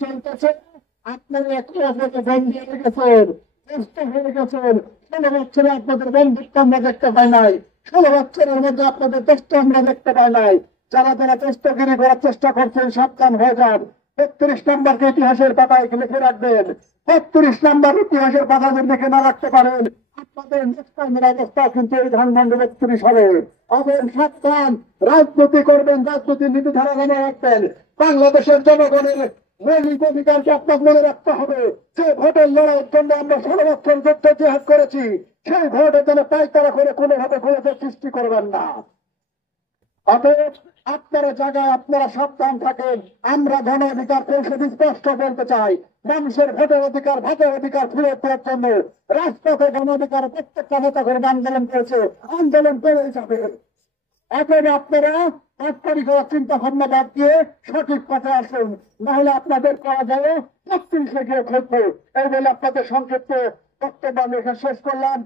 চলতেছে। আপনারা একে অপরকে বন্ধু হয়ে গেছেন, ব্যস্ত হয়ে গেছেন। 16 বছরে আপনাদের বন্ধুত্ব আমরা দেখতে পাই নাই, 16 বছরের মধ্যে আপনাদের চেষ্টা আমরা দেখতে পাই নাই। যারা যারা চেষ্টাগিরি করার চেষ্টা করছেন সাবধান হয়ে যান। 32 নম্বরকে ইতিহাসের পাতায় লিখে রাখবেন। 32 নম্বর ইতিহাসের পাতা যদি লিখে না রাখতে পারেন, আপনাদের নেক্সট টাইমের অবস্থা কিন্তু এই ধানমন্ডি 32 হবে। অবেন সাবধান, রাজনীতি করবেন, রাজনীতির নীতিধারা মনে রাখবেন। বাংলাদেশের জনগণের মৌলিক অধিকারকে আপনার মনে রাখতে হবে। যে ভোটের লড়াইয়ের জন্য আমরা 16 বছর যুদ্ধ জেহাদ করেছি, সেই ভোটের জন্য পাইতারা করে কোনোভাবে গোলযোগ সৃষ্টি করবেন না। অতএব আপনারা জায়গায় আপনারা সাবধান থাকেন। আমরা গণ অধিকার পরিষদ স্পষ্ট বলতে চাই, মানুষের ভোটের অধিকার ভোটের অধিকার ফিরে দেওয়ার জন্য রাজপথে গণ অধিকার প্রত্যেকটা নেতা করে আন্দোলন করেছে, আন্দোলন করে যাবে। এখন আপনারা আটকারি করার চিন্তা ভাবনা বাদ দিয়ে সঠিক পথে আসুন, নাহলে আপনাদের করা যাবে 32-এ গিয়ে ঘটবে। এই বলে আপনাদের সংক্ষিপ্ত বক্তব্য আমি এখানে শেষ করলাম।